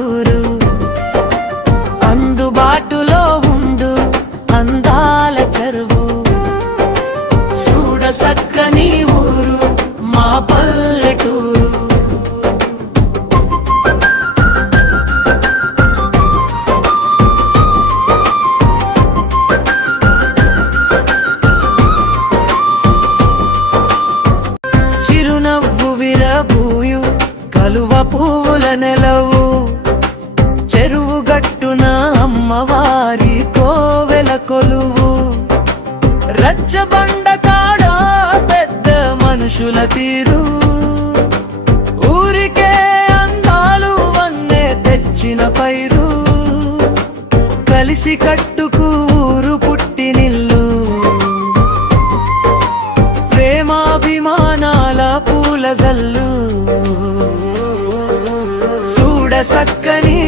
పల్లెటూరు అందుబాటులో ఉండు అందాల చెరువు చూడ సక్కని ఊరు మా పల్లెటూరు చిరునవ్వు విరబూయు కలువ పువ్వుల నెలవు చెరువు గట్టున అమ్మవారి కోవెల కొలువు రచ్చబండ కాడ పెద్ద మనుషుల తీరు ఊరికే అందాలు వన్నే తెచ్చిన పైరు కలిసి కట్టుకు ఊరు పుట్టినిల్లు ప్రేమాభిమానాల పూల జల్లు చూడ సక్కని